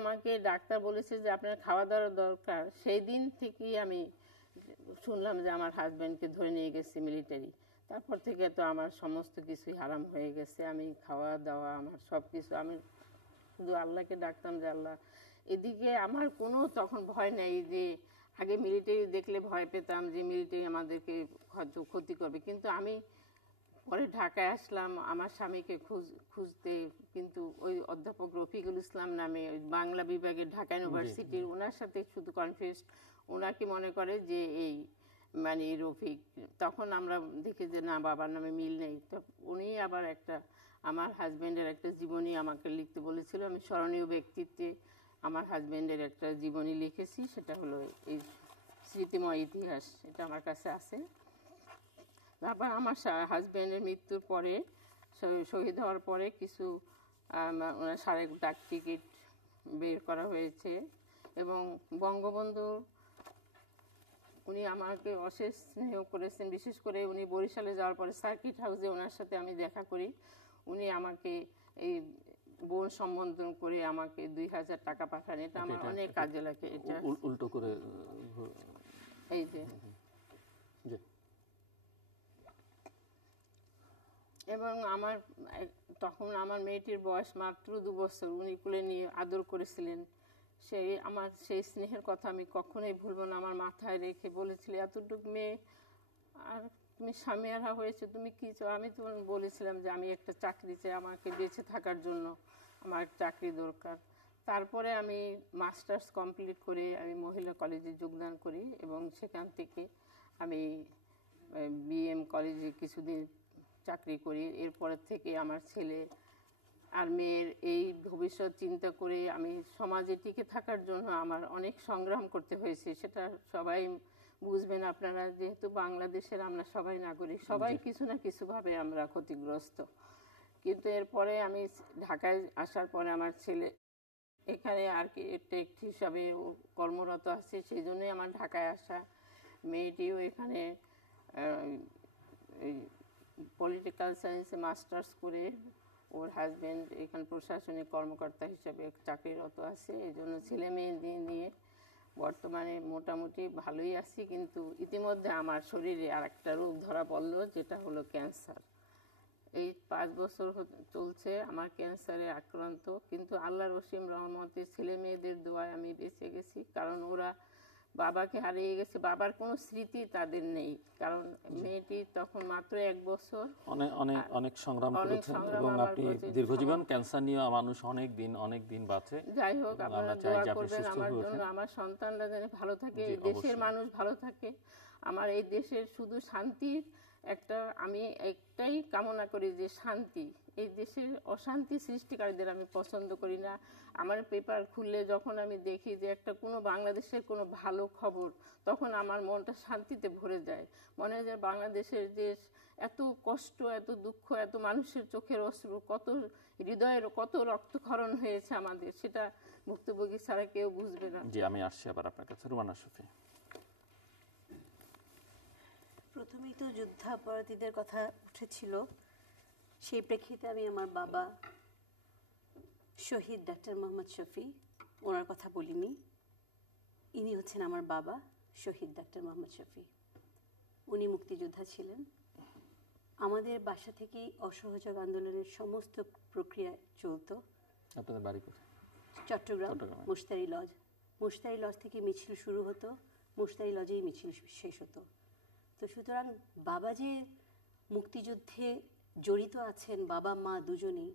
আমাকে ডাক্তার বলেছে যে আপনার খাওয়া দাওয়ার দরকার, সেই দিন থেকেই আমি শুনলাম যে আমার হাজব্যান্ডকে ধরে নিয়ে গেছে মিলিটারি। তারপর থেকে তো আমার সমস্ত কিছুই হারাম হয়ে গেছে। আমি খাওয়া দাওয়া আমার সব কিছু, আমি শুধু আল্লাহকে ডাকতাম যে আল্লাহ, এদিকে আমার কোনো তখন ভয় নেই যে আগে মিলিটারি দেখলে ভয় পেতাম যে মিলিটারি আমাদেরকে হয়তো ক্ষতি করবে, কিন্তু আমি পরে ঢাকায় আসলাম আমার স্বামীকে খুঁজতে, কিন্তু ওই অধ্যাপক রফিকুল ইসলাম নামে ওই বাংলা বিভাগের ঢাকা ইউনিভার্সিটির, ওনার সাথে শুধু কনফিউজ, ওনাকে মনে করে যে এই মানে রফিক। তখন আমরা দেখি যে না, বাবার নামে মিল নেই। তো উনি আবার একটা আমার হাজব্যান্ডের একটা জীবনী আমাকে লিখতে বলেছিল। আমি স্মরণীয় ব্যক্তিত্বে আমার হাজব্যান্ডের একটা জীবনী লিখেছি, সেটা হলো এই স্মৃতিময় ইতিহাস, এটা আমার কাছে আছে। তারপর আমার হাজব্যান্ডের মৃত্যুর পরে, শহীদ হওয়ার পরে কিছু ওনার সারেক ডাক টিকিট বের করা হয়েছে, এবং বঙ্গবন্ধু উনি আমাকে অশেষ স্নেহ করেছেন। বিশেষ করে উনি বরিশালে যাওয়ার পরে সার্কিট হাউসে ওনার সাথে আমি দেখা করি। উনি আমাকে এই বোন সম্বোধন করে আমাকে 2000 টাকা পাঠান, এটা আমার অনেক কাজে লাগে। এটা উল্টো করে এই যে, এবং আমার তখন আমার মেয়েটির বয়স মাত্র 2 বছর, উনি কোলে নিয়ে আদর করেছিলেন। আমার সেই স্নেহের কথা আমি কখনোই ভুলবো না। আমার মাথায় রেখে বলেছিলে, এতটুকু মেয়ে আর তুমি স্বামীহারা হয়েছে, তুমি কী চাও? আমি তো বলেছিলাম যে আমি একটা চাকরি চাই, আমাকে বেঁচে থাকার জন্য আমার চাকরি দরকার। তারপরে আমি মাস্টার্স কমপ্লিট করে আমি মহিলা কলেজে যোগদান করি, এবং সেখান থেকে আমি বিএম কলেজে কিছুদিন চাকরি করি। এরপরের থেকে আমার ছেলে আর মেয়ের এই ভবিষ্যৎ চিন্তা করে আমি সমাজে টিকে থাকার জন্য আমার অনেক সংগ্রাম করতে হয়েছে। সেটা সবাই বুঝবেন আপনারা, যেহেতু বাংলাদেশের আমরা সবাই নাগরিক, সবাই কিছু না কিছুভাবে আমরা ক্ষতিগ্রস্ত। কিন্তু এরপরে আমি ঢাকায় আসার পরে আমার ছেলে এখানে আর্কিটেক্ট হিসাবে কর্মরত আছে, সেই জন্যই আমার ঢাকায় আসা। মেয়েটিও এখানে পলিটিক্যাল সায়েন্সে মাস্টার্স করে, ওর হাজব্যান্ড এখানে প্রশাসনিক কর্মকর্তা হিসাবে চাকরিরত আছে। এই জন্য ছেলে মেয়ে নিয়ে বর্তমানে মোটামুটি ভালোই আছি। কিন্তু ইতিমধ্যে আমার শরীরে আর একটা রোগ ধরা পড়লো, যেটা হলো ক্যান্সার। এই 5 বছর চলছে আমার ক্যান্সারে আক্রান্ত, কিন্তু আল্লাহর অসীম রহমতে ছেলে মেয়েদের দোয়ায় আমি বেঁচে গেছি। কারণ ওরা বাবাকে হারিয়ে গেছে, বাবার কোনো স্মৃতি তাদের নেই, কারণ মেয়েটি তখন মাত্র 1 বছর। অনেক সংগ্রাম করেছেন এবং আপনি দীর্ঘজীবন, ক্যান্সার নিয়ে মানুষ অনেক দিন বাঁচে। যাই হোক, আপনারা দোয়া করবেন আমার জন্য, আমার সন্তানরা যেন ভালো থাকে, এই দেশের মানুষ ভালো থাকে। আমার এই দেশের শুধু শান্তির আমি একটাই কামনা করি, যে শান্তি। এই দেশের অশান্তি সৃষ্টিকারীদের আমি পছন্দ করি না। আমার পেপার খুললে যখন আমি দেখি যে কোনো বাংলাদেশের কোনো ভালো খবর, তখন আমার মনটা শান্তিতে ভরে যায়। মনে হয় যে বাংলাদেশের যে এত কষ্ট, এত দুঃখ, এত মানুষের চোখের অশ্রু, কত হৃদয়ের কত রক্তক্ষরণ হয়েছে আমাদের, সেটা ভুক্তভোগী ছাড়া কেউ বুঝবে না। জি, আমি আসছি আবার আপনার কাছে। রুমানা শফি, প্রথমেই তো যুদ্ধাপরাধীদের কথা উঠেছিল, সেই প্রেক্ষিতে আমি আমার বাবা শহীদ ডাক্তার মোহাম্মদ শফি, ওনার কথা বলিনি। ইনি হচ্ছেন আমার বাবা শহীদ ডাক্তার মোহাম্মদ শফি। উনি মুক্তিযোদ্ধা ছিলেন। আমাদের বাসা থেকেই অসহযোগ আন্দোলনের সমস্ত প্রক্রিয়া চলত। আপনাদের বাড়ি কোথায়? চট্টগ্রাম, মুশতারি লজ। মুশতারি লজ থেকে মিছিল শুরু হতো, মুশতারি লজেই মিছিল শেষ হতো। তো সুতরাং বাবা যে মুক্তিযুদ্ধে জড়িত আছেন, বাবা মা দুজনেই,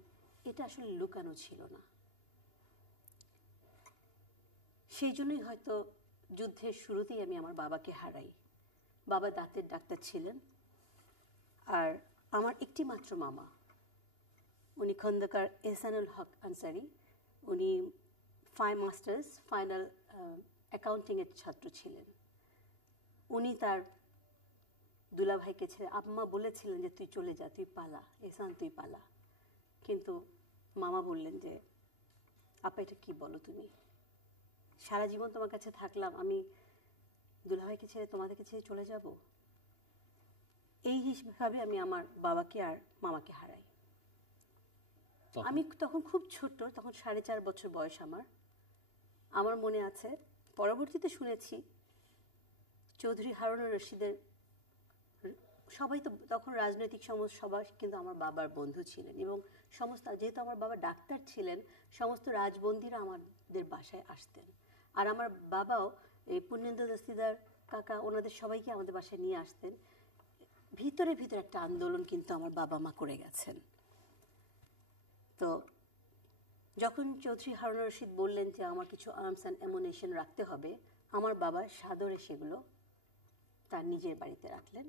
এটা আসলে লুকানো ছিল না। সেই জন্যই হয়তো যুদ্ধের শুরুতেই আমি আমার বাবাকে হারাই। বাবা দাঁতের ডাক্তার ছিলেন, আর আমার একটি মাত্র মামা, উনি খন্দকার এহসানুল হক আনসারি। উনি মাস্টার্স ফাইনাল অ্যাকাউন্টিংয়ের ছাত্র ছিলেন। উনি তার দুলাভাইকে ছেড়ে, আম্মা বলেছিলেন যে তুই চলে যা, তুই পালা এহসান, তুই পালা। কিন্তু মামা বললেন যে আপা এটা কি বলো তুমি, সারা জীবন তোমার কাছে থাকলাম, আমি দুলাভাইকে ছেড়ে তোমাদেরকে ছেড়ে চলে যাব? এই হিসাবে আমি আমার বাবাকে আর মামাকে হারাই। আমি তখন খুব ছোট, তখন 4.5 বছর বয়স আমার। আমার মনে আছে, পরবর্তীতে শুনেছি চৌধুরী হারুনুর রশিদের সবাই তো তখন রাজনৈতিক সবাই কিন্তু আমার বাবার বন্ধু ছিলেন, এবং সমস্ত, যেহেতু আমার বাবা ডাক্তার ছিলেন, সমস্ত রাজবন্দীরা আমাদের বাসায় আসতেন। আর আমার বাবাও এই পূর্ণেন্দু দস্তিদার কাকা ওনাদের সবাইকে আমাদের বাসায় নিয়ে আসতেন। ভিতরে ভিতরে একটা আন্দোলন কিন্তু আমার বাবা মা করে গেছেন। তো যখন চৌধুরী হারুনুর রশিদ বললেন যে আমার কিছু আর্মস অ্যান্ড অ্যামুনিশন রাখতে হবে, আমার বাবা সাদরে সেগুলো তার নিজের বাড়িতে রাখলেন।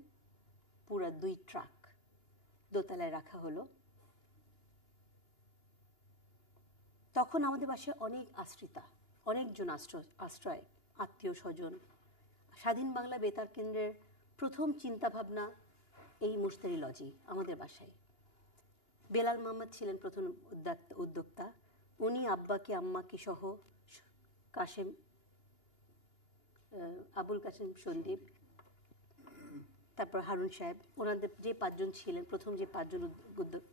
পুরো 2 ট্রাক দোতলায় রাখা হলো। তখন আমাদের বাসায় অনেক আশ্রিতা, অনেকজন আশ্রয়, আত্মীয় স্বজন। স্বাধীন বাংলা বেতার কেন্দ্রের প্রথম চিন্তাভাবনা এই মুশতারি লজই আমাদের বাসায়। বেলাল মোহাম্মদ ছিলেন প্রথম উদ্যোক্তা। উনি আব্বাকে আম্মাকে সহ কাশেম, আবুল কাশেম সন্দীপ, তারপর হারুন সাহেব, ওনাদের যে 5 জন ছিলেন, প্রথম যে 5 জন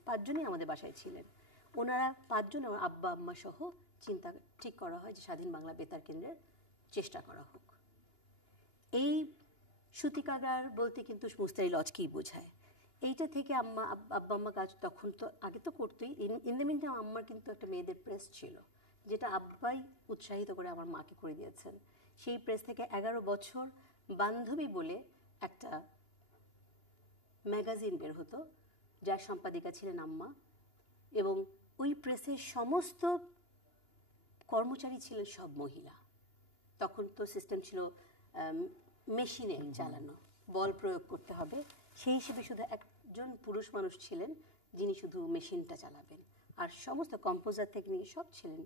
5 জনই আমাদের বাসায় ছিলেন। ওনারা 5 জন আমার আব্বা আম্মা সহ চিন্তা ঠিক করা হয় যে স্বাধীন বাংলা বেতার কেন্দ্রের চেষ্টা করা হোক। এই সূতিকাগার বলতে কিন্তু মুস্তারি লজকেই বোঝায়। এইটা থেকে আব্বা আম্মা কাজ তখন তো আগে তো করতোই। ইন দ্য মিন টাইম আম্মার কিন্তু একটা মেয়েদের প্রেস ছিল, যেটা আব্বাই উৎসাহিত করে আমার মাকে করে দিয়েছেন। সেই প্রেস থেকে 11 বছর বান্ধবী বলে একটা ম্যাগাজিন বের হতো, যার সম্পাদিকা ছিলেন আম্মা, এবং ওই প্রেসের সমস্ত কর্মচারী ছিলেন সব মহিলা। তখন তো সিস্টেম ছিল মেশিনে চালানো, বল প্রয়োগ করতে হবে। সেই হিসেবে শুধু একজন পুরুষ মানুষ ছিলেন যিনি শুধু মেশিনটা চালাবেন, আর সমস্ত কম্পোজার থেকে নিয়ে সব ছিলেন,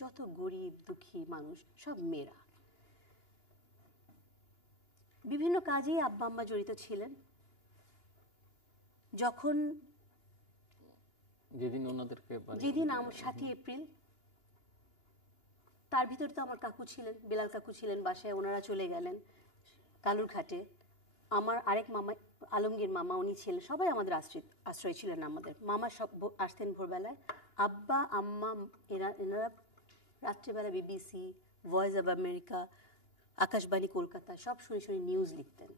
যত গরিব দুঃখী মানুষ সব মেয়েরা। বিভিন্ন কাজেই আব্বা আম্মা জড়িত ছিলেন। যখন যেদিন ওনাদেরকে 7ই এপ্রিল, তার ভিতরে তো আমার কাকু ছিলেন, বেলাল কাকু ছিলেন বাসায়, ওনারা চলে গেলেন কালুরঘাটে। আমার আরেক মামা আলমগীর মামা, উনি ছিলেন, সবাই আমাদের আশ্রয় ছিলেন। আমাদের মামা সব আসতেন ভোরবেলায়। আব্বা আম্মা এনারা রাত্রেবেলা BBC, voice of America, Akashvani Kolkata সব শুনে শুনে নিউজ লিখতেন।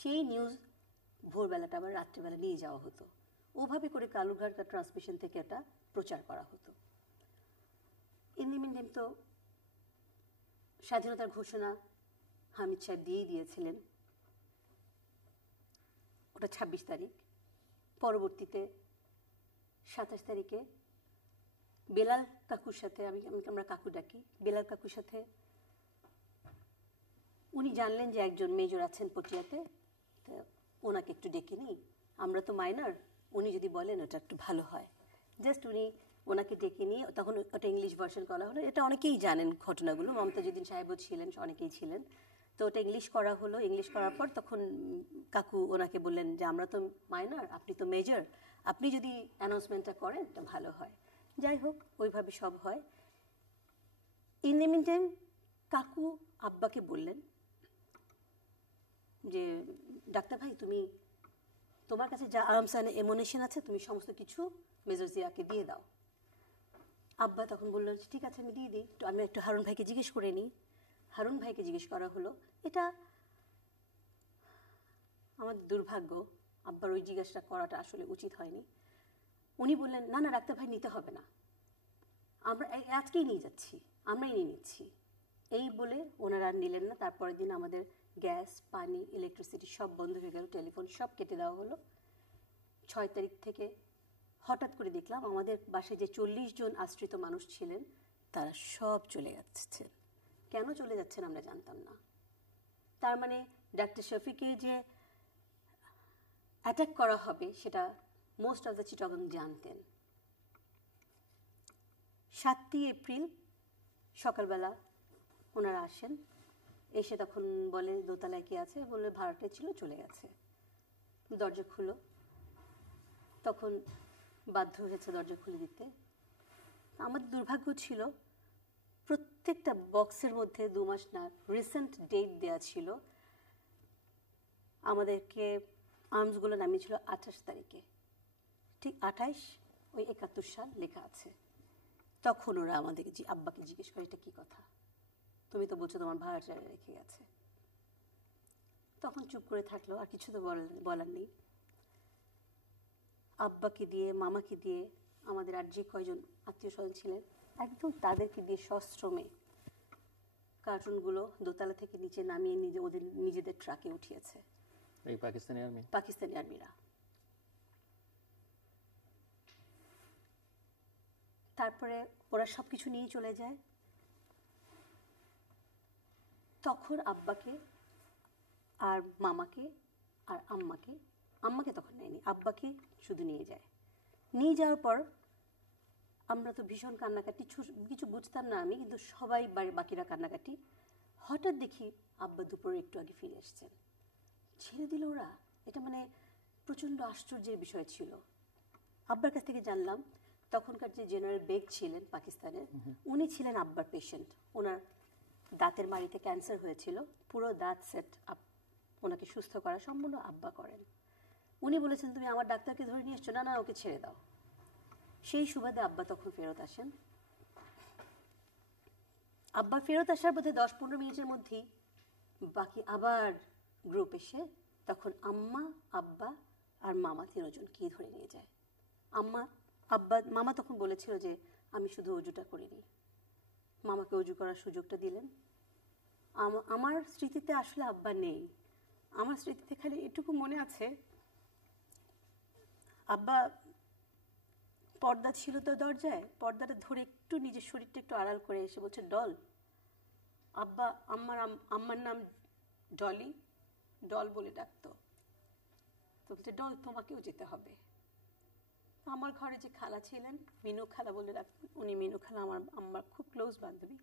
সেই নিউজ ভোরবেলাটা আবার রাত্রেবেলা নিয়ে যাওয়া হতো। ওভাবে করে কালুরঘাট ট্রান্সমিশন থেকে এটা প্রচার করা হতো। ইন দি মিনটাইম তো স্বাধীনতার ঘোষণা হামিদ সাহেব দিয়েই দিয়েছিলেন, ওটা 26 তারিখ। পরবর্তীতে 27 তারিখে বেলাল কাকুর সাথে, আমরা কাকু ডাকি, বেলাল কাকুর সাথে উনি জানলেন যে একজন মেজর আছেন পটিয়াতে, তো ওনাকে একটু ডেকে নিই, আমরা তো মাইনর, উনি যদি বলেন ওটা একটু ভালো হয়। জাস্ট উনি ওনাকে ডেকে নিয়ে, তখন ওটা ইংলিশ ভার্সন করা হলো। এটা অনেকেই জানেন ঘটনাগুলো, মমতাজুদ্দিন সাহেবও ছিলেন, অনেকেই ছিলেন। তো ওটা ইংলিশ করা হলো। ইংলিশ করার পর তখন কাকু ওনাকে বললেন যে আমরা তো মাইনর, আপনি তো মেজর, আপনি যদি অ্যানাউন্সমেন্টটা করেন এটা ভালো হয়। যাই হোক, ওইভাবে সব হয়। ইন দ্য মিন টাইম কাকু আব্বাকে বললেন যে ডাক্তার ভাই, তোমার কাছে যা আর্মস অ্যান্ড অ্যামুনিশন আছে তুমি সমস্ত কিছু মেজর জিয়াকে দিয়ে দাও। আব্বা তখন বললেন ঠিক আছে আমি দিয়ে দিই, আমি একটু হারুন ভাইকে জিজ্ঞেস করে নিই। হারুন ভাইকে জিজ্ঞেস করা হলো। এটা আমার দুর্ভাগ্য, আব্বার ওই জিজ্ঞাসা করাটা আসলে উচিত হয়নি। উনি বললেন না না ডাক্তার ভাই, নিতে হবে না, আমরা আজকেই নিয়ে যাচ্ছি, আমরাই নিয়ে নিচ্ছি। এই বলে ওনারা আর নিলেন না। তারপরের দিন আমাদের গ্যাস, পানি, ইলেকট্রিসিটি সব বন্ধ হয়ে গেল, টেলিফোন সব কেটে দেওয়া হলো। 6 তারিখ থেকে হঠাৎ করে দেখলাম আমাদের বাসায় যে 40 জন আশ্রিত মানুষ ছিলেন তারা সব চলে যাচ্ছেন। কেন চলে যাচ্ছেন আমরা জানতাম না। তার মানে ডাক্তার শফিকে যে অ্যাটাক করা হবে সেটা মোস্ট অফ দ্য চিটাগং জানতেন। 7ই এপ্রিল সকালবেলা ওনারা আসেন, এসে তখন বলে দোতলায় কে আছে, বলে ভাড়াটে ছিল চলে গেছে। দরজা খুলো, তখন বাধ্য হয়েছে দরজা খুলে দিতে। আমাদের দুর্ভাগ্য ছিল প্রত্যেকটা বক্সের মধ্যে 2 মাস না রিসেন্ট ডেট দেওয়া ছিল। আমাদেরকে আর্মসগুলো নামিয়েছিল 28 তারিখে, ঠিক 28 ওই 71 সাল লেখা আছে। তখন ওরা আমাদেরকে আব্বাকে জিজ্ঞেস করে, এটা কি কথা, তুমি তো বলছো তোমার ভাড়াটা রেখে গেছে। তখন চুপ করে থাকলো, আর কিছু তো বলার নেই। আব্বাকে দিয়ে, মামাকে দিয়ে, আমাদের আর যে কয়জন আত্মীয় স্বজন ছিলেন একদম তাদেরকে দিয়ে সশ্রমে কার্টুনগুলো দোতলা থেকে নিচে নামিয়ে ওদের নিজেদের ট্রাকে উঠিয়েছে এই পাকিস্তানি আর্মি, পাকিস্তানি আর্মিরা। তারপরে ওরা সব কিছু নিয়ে চলে যায়। তখন আব্বাকে আর মামাকে আর আম্মাকে তখন নেয়নি, আব্বাকে শুধু নিয়ে যায়। নিয়ে যাওয়ার পর আমরা তো ভীষণ কান্নাকাটি, কিছু বুঝতাম না আমি, কিন্তু সবাই বাকিরা কান্নাকাটি। হঠাৎ দেখি আব্বা দুপুরে একটু আগে ফিরে এসছেন, ছেড়ে দিল ওরা। এটা মানে প্রচণ্ড আশ্চর্যের বিষয় ছিল। আব্বার কাছ থেকে জানলাম তখনকার যে জেনারেল বেগ ছিলেন পাকিস্তানের, উনি ছিলেন আব্বার পেশেন্ট। ওনার দাঁতের মাড়িতে ক্যান্সার হয়েছিল, পুরো দাঁত সেট আপ, ওনাকে সুস্থ করা সম্পূর্ণ আব্বা করেন। উনি বলেছেন তুমি আমার ডাক্তারকে ধরে নিয়ে এসছো, না না ওকে ছেড়ে দাও। সেই সুবাদে আব্বা তখন ফেরত আসেন। আব্বা ফেরত আসার বোধহয় 10-15 মিনিটের মধ্যেই বাকি আবার গ্রুপ এসে তখন আম্মা, আব্বা আর মামা 3 জনকেই ধরে নিয়ে যায়। মামা তখন বলেছিল যে আমি শুধু অজুটা করিনি, মামাকে অজু করার সুযোগটা দিলেন। আমার স্মৃতিতে আসলে আব্বা নেই, আমার স্মৃতিতে খালি এটুকু মনে আছে, আব্বা পর্দা ছিল তো দরজায়, পর্দাটা ধরে একটু নিজের শরীরটা একটু আড়াল করে এসে বলছে ডল। আব্বা আম্মার নাম ডলি, ডল বলে ডাকতো। তো বলছে ডল তোমাকেও যেতে হবে। আমার ঘরে যে খালা ছিলেন, মিনু খালা বলে ডাকতেন, উনি মিনু খালা আমার খুব ক্লোজ বান্ধবী।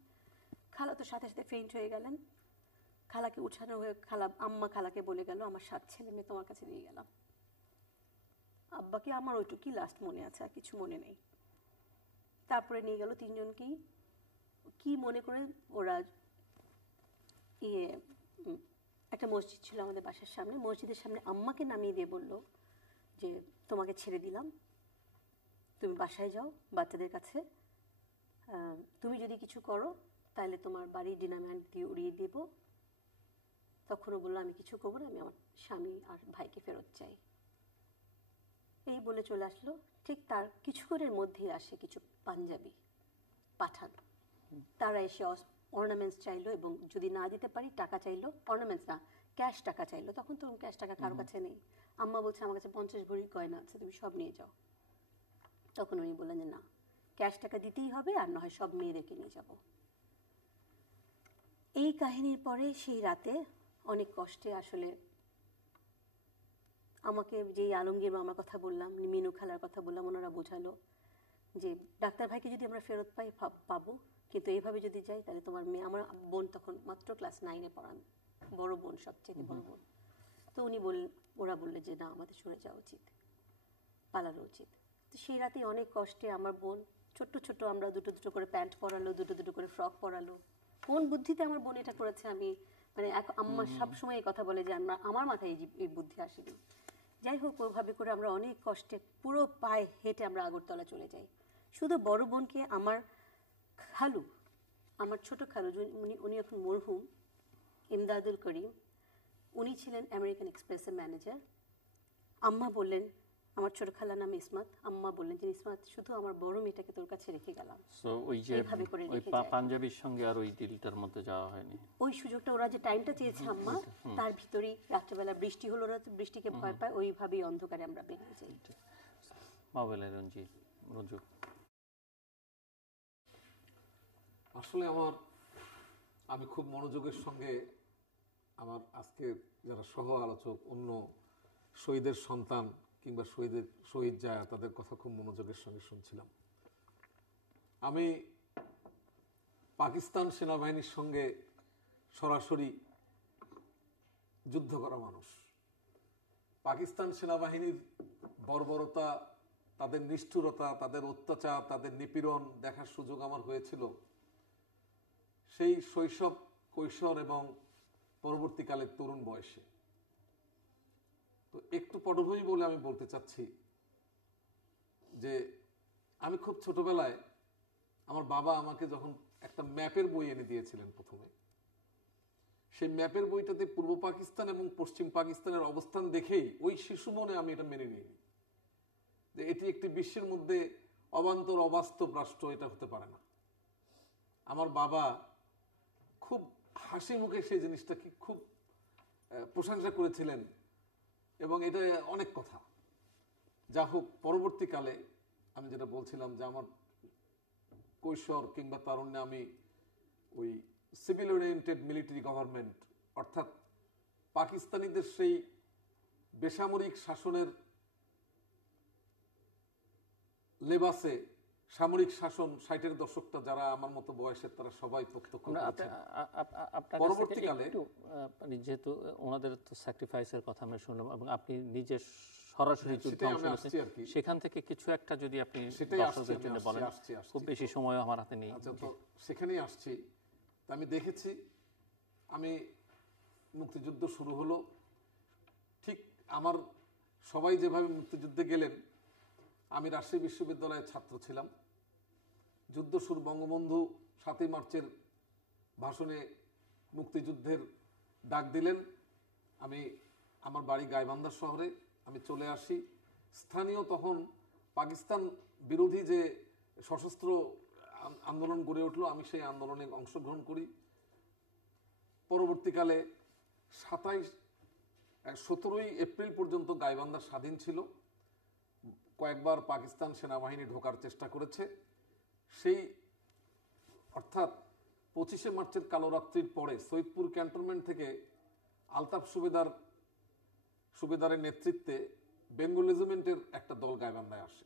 খালা তো সাথে সাথে ফেইন্ট হয়ে গেলেন। খালাকে উঠানো হয়ে আম্মা খালাকে বলে গেল আমার 7 ছেলে মেয়ে তোমার কাছে দিয়ে গেলাম। আব্বাকে আমার ওইটুকুই লাস্ট মনে আছে, আর কিছু মনে নেই। তারপরে নিয়ে গেল 3 জনকেই, কি মনে করে ওরা একটা মসজিদ ছিল আমাদের বাসার সামনে, মসজিদের সামনে আম্মাকে নামিয়ে দিয়ে বলল যে তোমাকে ছেড়ে দিলাম, তুমি বাসায় যাও বাচ্চাদের কাছে, তুমি যদি কিছু করো তাহলে তোমার বাড়ির ডিনামাইট দিয়ে উড়িয়ে দেবো। তখনও বললো আমি কিছু করবো না, আমি আমার স্বামী আর ভাইকে ফেরত চাই। এই বলে চলে আসলো। ঠিক তার কিছুক্ষণের মধ্যেই আসে কিছু পাঞ্জাবি পাঠান, তারা এসে অর্নামেন্টস চাইলো, এবং যদি না দিতে পারি টাকা চাইলো, অর্নামেন্টস না ক্যাশ টাকা চাইলো। তখন তো ক্যাশ টাকা কারোর কাছে নেই। আম্মা বলছে আমার কাছে 50 ভরি গয়না আছে, তুমি সব নিয়ে যাও। তখন উনি বললেন যে না, ক্যাশ টাকা দিতেই হবে, আর না হয় সব মেয়েদেরকে নিয়ে যাব। এই কাহিনীর পরে সেই রাতে অনেক কষ্টে আসলে আমাকে, যেই আলমগীর মামার কথা বললাম, মিনু খালার কথা বললাম, ওনারা বোঝালো যে ডাক্তার ভাইকে যদি আমরা ফেরত পাই পাবো, কিন্তু এইভাবে যদি যাই তাহলে তোমার মেয়ে, আমার বোন তখন মাত্র ক্লাস 9-এ পড়ান, বড় বোন, সবচেয়ে বড় বোন। তো ওরা বললে যে না আমাদের সরে যাওয়া উচিত, পালানো উচিত। তো সেই রাতে অনেক কষ্টে আমার বোন, ছোট্ট ছোট্ট আমরা দুটো করে প্যান্ট পরালো, দুটো করে ফ্রক পরালো। কোন বুদ্ধিতে আমার বোন এটা করেছে আমি মানে আম্মা সবসময় এই কথা বলে যে আমার মাথায় এই বুদ্ধি আসেনি। যাই হোক, ওইভাবে করে আমরা অনেক কষ্টে পুরো পায়ে হেঁটে আমরা আগরতলা চলে যাই। শুধু বড় বোনকে আমার খালু, আমার ছোট খালু, উনি এখন মরহুম, ইমদাদুল করিম, উনি ছিলেন আমেরিকান এক্সপ্রেসের ম্যানেজার। আম্মা বললেন, আমার ছোট খালার নাম ইসমাত, আম্মা বললেন যে ইসমাত শুধু আমার বড় মেয়েটাকে তোর কাছে রেখে গেলাম। সো ওই যে ওই পাঞ্জাবির সঙ্গে আর ওই ডিলটার মধ্যে যাওয়া হয়নি, ওই সুযোগটা, ওরা যে টাইমটা চেয়েছে আম্মা, তার ভিতরেই রাত্রেবেলা বৃষ্টি হলো, ওরা বৃষ্টিকে ভয় পায়, ওইভাবেই অন্ধকারে আমরা বেরিয়ে যাই। মাহবুবে রঞ্জু। আসলে আমি খুব মনোযোগের সঙ্গে আমার আজকে যারা সহ আলোচক, অন্য শহীদের সন্তান কিংবা শহীদ জায়া, তাদের কথা খুব মনোযোগের সঙ্গে শুনছিলাম। আমি পাকিস্তান সেনাবাহিনীর সঙ্গে সরাসরি যুদ্ধ করা মানুষ। পাকিস্তান সেনাবাহিনীর বর্বরতা, তাদের নিষ্ঠুরতা, তাদের অত্যাচার, তাদের নিপীড়ন দেখার সুযোগ আমার হয়েছিল সেই শৈশব, কৈশোর এবং পরবর্তীকালের তরুণ বয়সে। তো একটু পটভূমি বলে আমি বলতে চাচ্ছি যে আমি খুব ছোটবেলায় আমার বাবা আমাকে যখন একটা ম্যাপের বই এনে দিয়েছিলেন প্রথমে, সেই ম্যাপের বইটাতে পূর্ব পাকিস্তান এবং পশ্চিম পাকিস্তানের অবস্থান দেখেই ওই শিশু মনে আমি এটা মেনে নিই যে এটি একটি বিশ্বের মধ্যে অবান্তর অবাস্তব রাষ্ট্র, এটা হতে পারে না। আমার বাবা খুব হাসি মুখে সেই জিনিসটা কি খুব প্রশংসা করেছিলেন, এবং এটা অনেক কথা। যা হোক, পরবর্তীকালে আমি যেটা বলছিলাম যে আমার কৈশোর কিংবা তারুণ্যে আমি ওই সিভিল ওরিয়েন্টেড মিলিটারি গভর্নমেন্ট, অর্থাৎ পাকিস্তানিদের সেই বেসামরিক শাসনের লেবাসে সামরিক শাসন 60-এর দশকটা যারা আমার মতো বয়সের তারা সবাই প্রত্যক্ষ করেছেন। পরবর্তীকালে যেহেতু ওনাদের তো স্যাক্রিফাইসের কথা আমরা শুনলাম এবং আপনি নিজে সরাসরি যুদ্ধ অংশ নিয়েছেন, সেখান থেকে কিছু একটা যদি আপনি দর্শকদের জন্য বলেন, খুব বেশি সময় আমার হাতে নেই। আচ্ছা, তো সেখানেই আসছি। আমি দেখেছি, আমি মুক্তিযুদ্ধ শুরু হলো, ঠিক আমার সবাই যেভাবে মুক্তিযুদ্ধে গেলেন, আমি রাজশাহী বিশ্ববিদ্যালয়ের ছাত্র ছিলাম। যুদ্ধ শুরু, বঙ্গবন্ধু 7ই মার্চের ভাষণে মুক্তিযুদ্ধের ডাক দিলেন। আমি আমার বাড়ি গাইবান্ধা শহরে, আমি চলে আসি। স্থানীয় তখন পাকিস্তান বিরোধী যে সশস্ত্র আন্দোলন গড়ে উঠলো, আমি সেই আন্দোলনে অংশগ্রহণ করি। পরবর্তীকালে 17ই এপ্রিল পর্যন্ত গাইবান্ধা স্বাধীন ছিল। কয়েকবার পাকিস্তান সেনাবাহিনী ঢোকার চেষ্টা করেছে। সেই অর্থাৎ 25শে মার্চের কালোরাত্রির পরে সৈয়দপুর ক্যান্টনমেন্ট থেকে আলতাফ সুবেদারের নেতৃত্বে বেঙ্গল রেজিমেন্টের একটা দল গাইবান্ধায় আসে,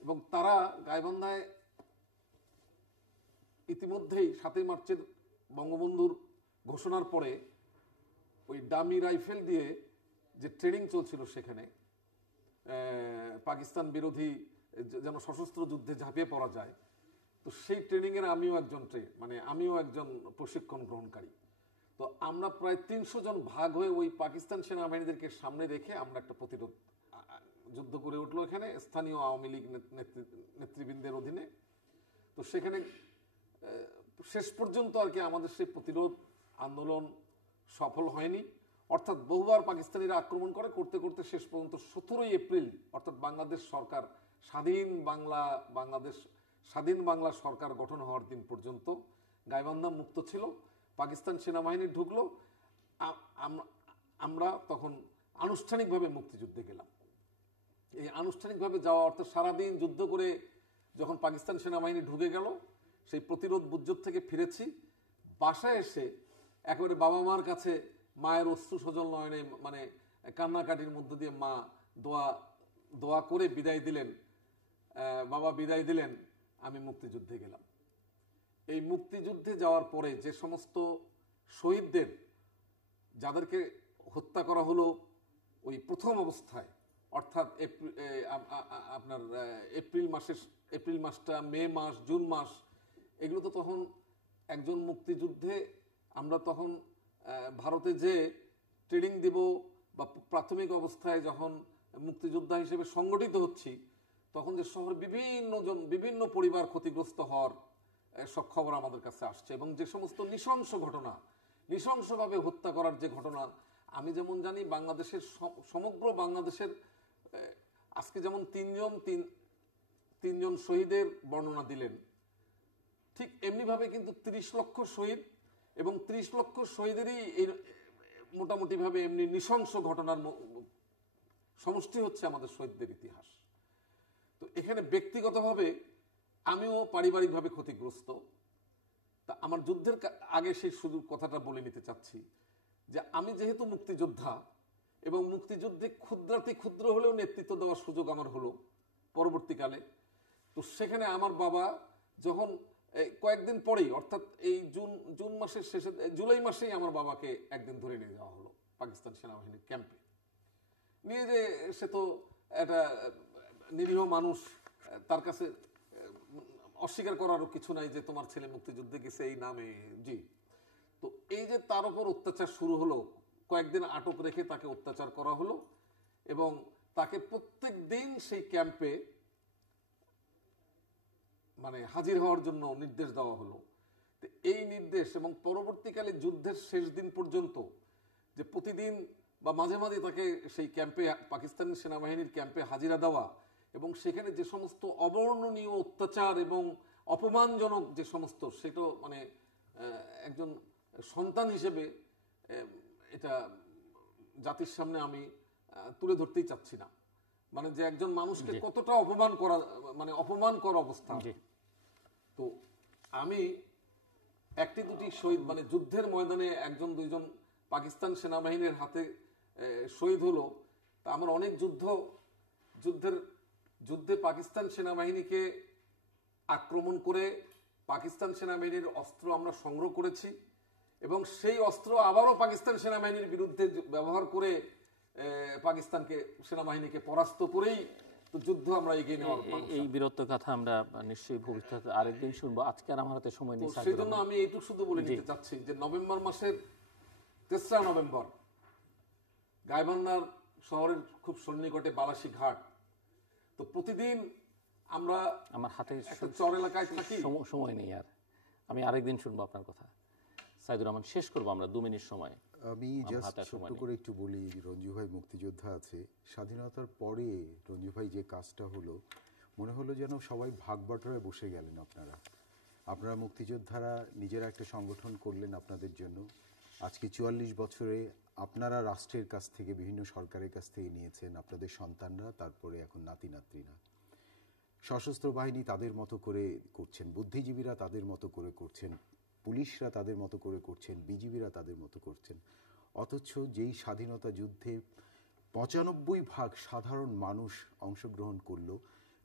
এবং তারা গাইবান্ধায় ইতিমধ্যেই 7ই মার্চের বঙ্গবন্ধুর ঘোষণার পরে ওই ডামি রাইফেল দিয়ে যে ট্রেনিং চলছিল সেখানে, পাকিস্তান বিরোধী যেন সশস্ত্র যুদ্ধে ঝাঁপিয়ে পড়া যায়, তো সেই ট্রেনিংয়ের আমিও একজন প্রশিক্ষণ গ্রহণকারী। তো আমরা প্রায় 300 জন ভাগ হয়ে ওই পাকিস্তান সেনাবাহিনীদেরকে সামনে রেখে আমরা একটা প্রতিরোধ যুদ্ধ করে উঠলো এখানে স্থানীয় আওয়ামী লীগ নেতৃবৃন্দের অধীনে। তো সেখানে শেষ পর্যন্ত আর কি আমাদের সেই প্রতিরোধ আন্দোলন সফল হয়নি। অর্থাৎ বহুবার পাকিস্তানিরা আক্রমণ করতে করতে শেষ পর্যন্ত 17ই এপ্রিল, অর্থাৎ বাংলাদেশ সরকার স্বাধীন বাংলা সরকার গঠন হওয়ার দিন পর্যন্ত গাইবান্ধা মুক্ত ছিল। পাকিস্তান সেনাবাহিনী ঢুকলো, আমরা তখন আনুষ্ঠানিকভাবে মুক্তিযুদ্ধে গেলাম। এই আনুষ্ঠানিকভাবে যাওয়া অর্থাৎ সারাদিন যুদ্ধ করে যখন পাকিস্তান সেনাবাহিনী ঢুকে গেল, সেই প্রতিরোধ বুজ্জত থেকে ফিরেছি। বাসায় এসে একেবারে বাবা মার কাছে মায়ের অশ্রু সজল নয়নে কান্নাকাটির মধ্য দিয়ে মা দোয়া করে বিদায় দিলেন, বাবা বিদায় দিলেন, আমি মুক্তিযুদ্ধে গেলাম। এই মুক্তিযুদ্ধে যাওয়ার পরে যে সমস্ত শহীদদের যাদেরকে হত্যা করা হলো ওই প্রথম অবস্থায়, অর্থাৎ আপনার এপ্রিল মাসটা, মে মাস, জুন মাস, এগুলো তো তখন একজন মুক্তিযুদ্ধে আমরা তখন ভারতে যে ট্রেনিং দিব বা প্রাথমিক অবস্থায় যখন মুক্তিযোদ্ধা হিসেবে সংগঠিত হচ্ছি, তখন যে শহর বিভিন্ন পরিবার ক্ষতিগ্রস্ত হওয়ার সব খবর আমাদের কাছে আসছে, এবং যে সমস্ত নৃশংসভাবে হত্যা করার যে ঘটনা, আমি যেমন জানি বাংলাদেশের সমগ্র বাংলাদেশের আজকে যেমন তিনজন শহীদের বর্ণনা দিলেন, ঠিক এমনিভাবে কিন্তু 30 লক্ষ শহীদ এবং 30 লক্ষ শহীদেরই মোটামুটি ভাবে এমনি নৃশংস ঘটনার সমষ্টি হচ্ছে আমাদের শহীদদের ইতিহাস। তো এখানে ব্যক্তিগতভাবে আমিও পারিবারিকভাবে ক্ষতিগ্রস্ত। তা আমার যুদ্ধের আগে সেই শুধু কথাটা বলে নিতে চাচ্ছি যে আমি যেহেতু মুক্তিযোদ্ধা এবং মুক্তিযুদ্ধে ক্ষুদ্রাতি ক্ষুদ্র হলেও নেতৃত্ব দেওয়ার সুযোগ আমার হলো পরবর্তীকালে, তো সেখানে আমার বাবা যখন কয়েকদিন পরেই, অর্থাৎ এই জুন মাসের শেষে, জুলাই মাসেই আমার বাবাকে একদিন ধরে নিয়ে যাওয়া হলো পাকিস্তান সেনাবাহিনীর ক্যাম্পে নিয়ে। যে সে তো একটা নিরীহ মানুষ, তার কাছে অস্বীকার করারও কিছু নাই যে তোমার ছেলে মুক্তিযুদ্ধে গেছে এই নামে। জি, তো এই যে তার উপর অত্যাচার শুরু হলো, কয়েকদিন আটক রেখে তাকে অত্যাচার করা হলো, এবং তাকে প্রত্যেক দিন সেই ক্যাম্পে মানে হাজির হওয়ার জন্য নির্দেশ দেওয়া হলো। তো এই নির্দেশ এবং পরবর্তীকালে যুদ্ধের শেষ দিন পর্যন্ত যে প্রতিদিন বা মাঝে মাঝে তাকে সেই ক্যাম্পে, পাকিস্তানি সেনাবাহিনীর ক্যাম্পে হাজিরা দেওয়া এবং সেখানে যে সমস্ত অবর্ণনীয় অত্যাচার এবং অপমানজনক যে সমস্ত, সেটা মানে একজন সন্তান হিসেবে এটা জাতির সামনে আমি তুলে ধরতেই চাচ্ছি না। মানে যে একজন মানুষকে কতটা অপমান করা, মানে অপমান করা অবস্থা। তো আমি একটি দুটি শহীদ, মানে যুদ্ধের ময়দানে একজন দুইজন পাকিস্তান সেনাবাহিনীর হাতে শহীদ হলো, তা আমার অনেক যুদ্ধে পাকিস্তান সেনাবাহিনীকে আক্রমণ করে পাকিস্তান সেনাবাহিনীর অস্ত্র আমরা সংগ্রহ করেছি এবং সেই অস্ত্র আবারও পাকিস্তান সেনাবাহিনীর বিরুদ্ধে ব্যবহার করে পাকিস্তানকে সেনাবাহিনীকে পরাস্ত করেই তো যুদ্ধ আমরা এগিয়ে নেওয়ার। এই বীরত্ব কথা আমরা নিশ্চয়ই ভবিষ্যতে আরেকদিন শুনবো, আজকে আর আমার হাতে সময় নেই। সেই জন্য আমি এইটুকু শুধু বলে নিতে চাচ্ছি যে নভেম্বর মাসের 3রা নভেম্বর গাইবান্ধার শহরের খুব সন্নিকটে বালাসী ঘাট, তো প্রতিদিন আমরা আমার হাতে চর এলাকায় থাকি, সময় নেই আর, আমি আরেকদিন শুনবো আপনার কথা। সাইদুর রহমান, শেষ করবো আমরা 2 মিনিট সময়। আমি জাস্ট ছোট্ট করে একটু বলি, রঞ্জু ভাই মুক্তিযোদ্ধা আছে, স্বাধীনতার পরে রঞ্জু ভাই যে কাজটা হলো, মনে হলো যেন সবাই ভাগ বাটোয়ারায় বসে গেলেন। আপনারা মুক্তিযোদ্ধারা নিজেরা একটা সংগঠন করলেন আপনাদের জন্য। আজকে 44 বছরে আপনারা রাষ্ট্রের কাছ থেকে, বিভিন্ন সরকারের কাছ থেকে নিয়েছেন, আপনাদের সন্তানরা, তারপরে এখন নাতি নাতনিরা। সশস্ত্র বাহিনী তাদের মতো করে করছেন, বুদ্ধিজীবীরা তাদের মতো করে করছেন, পুলিশরা তাদের মতো করে করছেন, বিজিবিরা তাদের মতো করছেন। অথচ যেই স্বাধীনতা যুদ্ধে 95% সাধারণ মানুষ অংশগ্রহণ করলো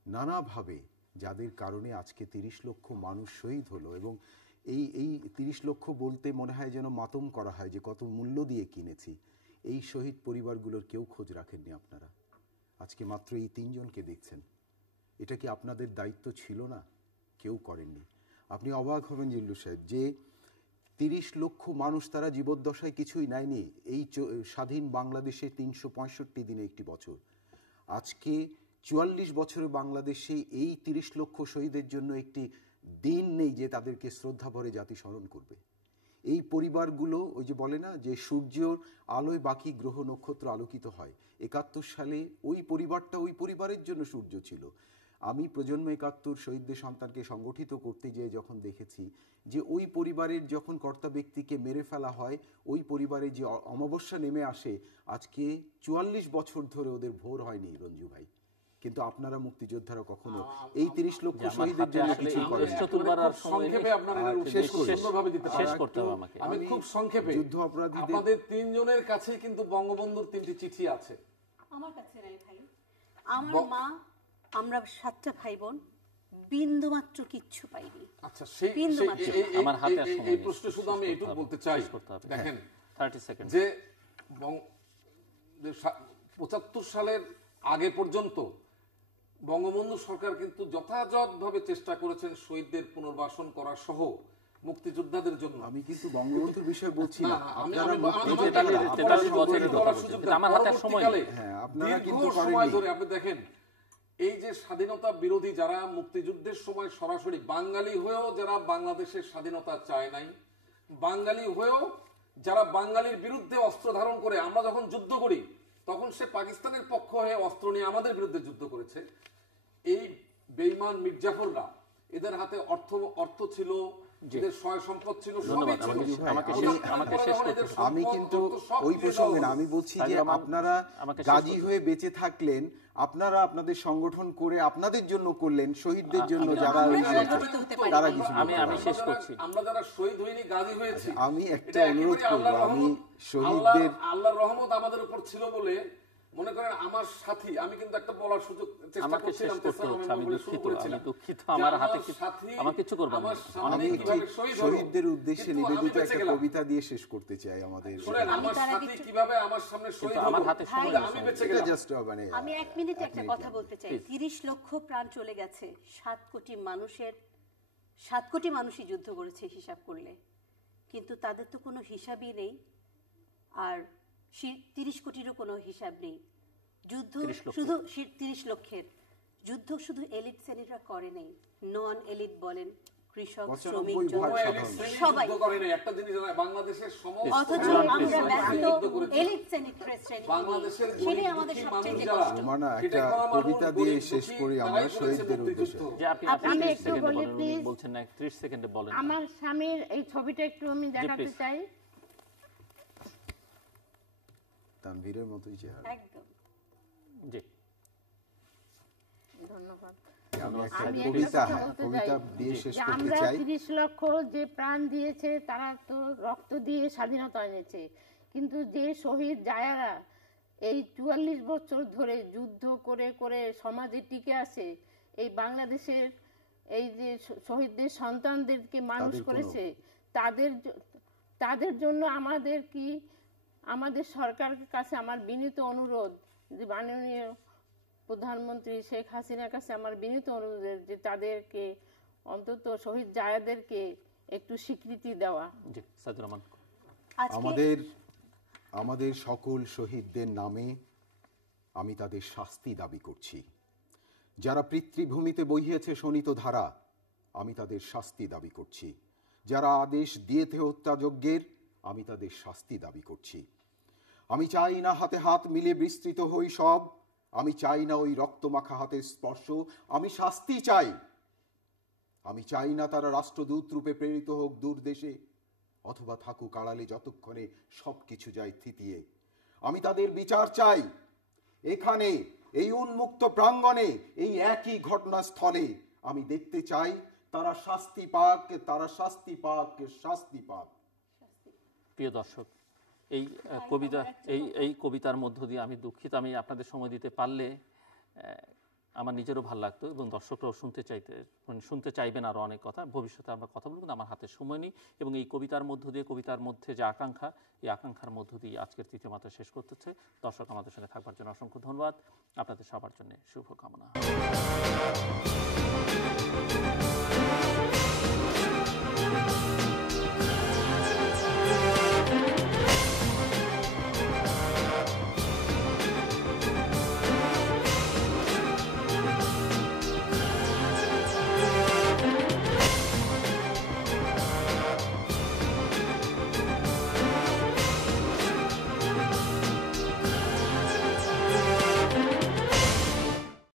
নানাভাবে, যাদের কারণে আজকে 30 লক্ষ মানুষ শহীদ হলো, এবং এই 30 লক্ষ বলতে মনে হয় যেন মাতম করা হয় যে কত মূল্য দিয়ে কিনেছি। এই শহীদ পরিবারগুলোর কেউ খোঁজ রাখেননি আপনারা। আজকে মাত্র এই 3 জনকে দেখছেন। এটা কি আপনাদের দায়িত্ব ছিল না? কেউ করেননি। আপনি অবাক হবেন জিল্লু সাহেব, যে 30 লক্ষ মানুষ তারা জীবদ্দশায় কিছুই নেয়নি। এই স্বাধীন বাংলাদেশে 365 দিনে একটি বছর। আজকে 44 বছরে বাংলাদেশে এই 30 লক্ষ শহীদের জন্য একটি দিন নেই যে তাদেরকে শ্রদ্ধা ভরে জাতি স্মরণ করবে। এই পরিবারগুলো, ওই যে বলে না যে সূর্যর আলোয় বাকি গ্রহ নক্ষত্র আলোকিত হয়, 71 সালে ওই পরিবারটা, ওই পরিবারের জন্য সূর্য ছিল। আমি প্রজন্ম 71 শহীদদের সন্তানকে সংগঠিত করতে যেয়ে যখন দেখেছি যে ওই পরিবারের যখন কর্তা ব্যক্তিকে মেরে ফেলা হয়, ওই পরিবারে যে অমাবস্যা নেমে আসে, আজকে 44 বছর ধরে ওদের ভোর হয়নি রঞ্জু ভাই। কিন্তু আপনারা মুক্তিযোদ্ধারা কখনো এই 30 লক্ষ শহীদের জন্য কিছু করেন। সংক্ষেপে আপনারা সুন্দরভাবে দিতে পারেন। আমি খুব সংক্ষেপে, যুদ্ধ অপরাধীদের আপনাদের 3 জনের কাছেই কিন্তু বঙ্গবন্ধুর 3টি চিঠি আছে। আমার কাছে নাই ভাই। আমার মা, আমরা 7টা ভাই বোন, বিন্দু মাত্র কিচ্ছু পাইনি। আচ্ছা, সেই আমার হাতে আসলে এই প্রশ্ন শুধু আমি এইটুকু বলতে চাই, দেখেন 30 সেকেন্ড, যে 75 সালের আগে পর্যন্ত বঙ্গবন্ধু সরকার কিন্তু যথাযথভাবে চেষ্টা করেছেন শহীদদের পুনর্বাসন করা সহ মুক্তিযোদ্ধাদের জন্য। আমি কিন্তু বঙ্গবন্ধুর বিষয় বলছি না, আপনারা কিন্তু সময় ধরে আপনি দেখেন এই যে স্বাধীনতা বিরোধী যারা মুক্তিযুদ্ধের সময় সরাসরি বাঙালি হয়েও যারা বাংলাদেশের স্বাধীনতা চায় নাই, বাঙালি হয়েও যারা বাঙালির বিরুদ্ধে অস্ত্র ধারণ করে, আমরা যখন যুদ্ধ করি তখন সে পাকিস্তানের পক্ষ হয়ে অস্ত্র নিয়ে আমাদের বিরুদ্ধে যুদ্ধ করেছে। এই বেঈমান মির্জাফররা, এদের হাতে অর্থ ছিল, এদের সয় সম্পদ ছিল, সবই ছিল। আমি কিন্তু ওই প্রসঙ্গে না, আমি বলছি যে আপনারা গাজী হয়ে বেঁচে থাকলেন, আপনারা আপনাদের সংগঠন করে আপনাদের জন্য করলেন, শহীদদের জন্য যারা তারা কিছু। আমি শেষ করছি। আমরা যারা শহীদ হইনি, গাজী হয়েছি, আমি একটা অনুরোধ করব, আমি শহীদদের, আল্লাহর রহমত আমাদের উপর ছিল বলে মনে করেন আমার সাথী, আমি কিন্তু একটা বলার সুযোগ চেষ্টা করছিলাম, আমি দুঃখিত, আমার হাতে আমার কিছু করব না। আমি শহীদদের উদ্দেশ্যে নিবেদিত একটা কবিতা দিয়ে শেষ করতে চাই। আমাদের আমার সাথী কিভাবে আমার সামনে শহীদ হলো, আমার হাতে আমি বেঁচে গেলাম। আমি 1 মিনিটে একটা কথা বলতে চাই। 30 লক্ষ প্রাণ চলে গেছে, 7 কোটি মানুষই যুদ্ধ করেছে হিসাব করলে, কিন্তু তাদের তো কোনো হিসাবই নেই। আর 30 কোটিরও কোনো হিসাব নেই। যুদ্ধ শুধু 30 লক্ষের যুদ্ধ শুধু এলিট শ্রেণীরা করে নাই, নন এলিট বলেন, কৃষক, 95 শ্রমিক, ভাগ সবাই। একটা জিনিস বাংলাদেশের সমস্ত অথচ আমরা ব্যস্ত এলিট শ্রেণী বাংলাদেশের সেটাই আমাদের সবচেয়ে কষ্ট। রোমানা, একটা কবিতা দিয়ে শেষ করি আমরা শহীদদের উদ্দেশ্যে। যে আপনি আমি 30 একটু সেকেন্ডে বলি, বলেন, উনি please। বলছেন না 30 সেকেন্ডে বলেন। আমার স্বামীর এই ছবিটা একটু আমি দেখাতে please। চাই। তানভীরের মতোই চেহারা। একদম। জি, ধন্যবাদ। আমি একটা আমি কবিতা একটা কথা বলতে কবিতা চাই দিয়ে শেষ যে করতে আমরা চাই। 30 লক্ষ যে প্রাণ দিয়েছে তারা তো রক্ত দিয়ে স্বাধীনতা এনেছে, কিন্তু যে শহীদ জায়ারা এই 44 বছর ধরে যুদ্ধ করে করে সমাজে টিকে আছে, এই বাংলাদেশের এই যে শহীদদের সন্তানদেরকে মানুষ তাদের কোনো- করেছে, তাদের জন্য আমাদের সরকারের কাছে আমার বিনীত অনুরোধ, যে মাননীয় প্রধানমন্ত্রী শেখ হাসিনার কাছে আমার বিনীত অনুরোধ যে তাদেরকে অন্তত শহীদ জায়াদেরকে একটু স্বীকৃতি দেওয়া। জি, সাইদুর রহমান। আজকে আমাদের সকল শহীদদের নামে আমি তাদের শাস্তি দাবি করছি। যারা পিতৃভূমিতে বহিয়েছে শোণিত ধারা, আমি তাদের শাস্তি দাবি করছি। যারা আদেশ দিয়েছে হত্যাযজ্ঞের, আমি তাদের শাস্তি দাবি করছি। আমি চাই না হাতে হাত মিলে বিস্তৃত হই সব, আমি চাই না ওই রক্তমাখা হাতের স্পর্শ, আমি শাস্তি চাই। আমি চাই না তারা রাষ্ট্রদূত রূপে প্রেরিত হোক দূর দেশে, অথবা থাকুক আড়ালে যতক্ষণে সবকিছু যায় থিতিয়ে। আমি তাদের বিচার চাই এখানে, এই উন্মুক্ত প্রাঙ্গণে, এই একই ঘটনাস্থলে। আমি দেখতে চাই তারা শাস্তি পাক, তারা শাস্তি পাক, শাস্তি পাক। প্রিয় দর্শক, এই কবিতার মধ্য দিয়ে আমি দুঃখিত, আমি আপনাদের সময় দিতে পারলে আমার নিজেরও ভালো লাগতো এবং দর্শকরাও শুনতে চাইবেন আরও অনেক কথা। ভবিষ্যতে আমরা কথা বলবো, কিন্তু আমার হাতে সময় নেই। এবং এই কবিতার মধ্যে যে আকাঙ্ক্ষা, এই আকাঙ্ক্ষার মধ্য দিয়ে আজকের তৃতীয় মাত্রা শেষ করতে হচ্ছে। দর্শক আমাদের সঙ্গে থাকবার জন্য অসংখ্য ধন্যবাদ। আপনাদের সবার জন্য শুভকামনা।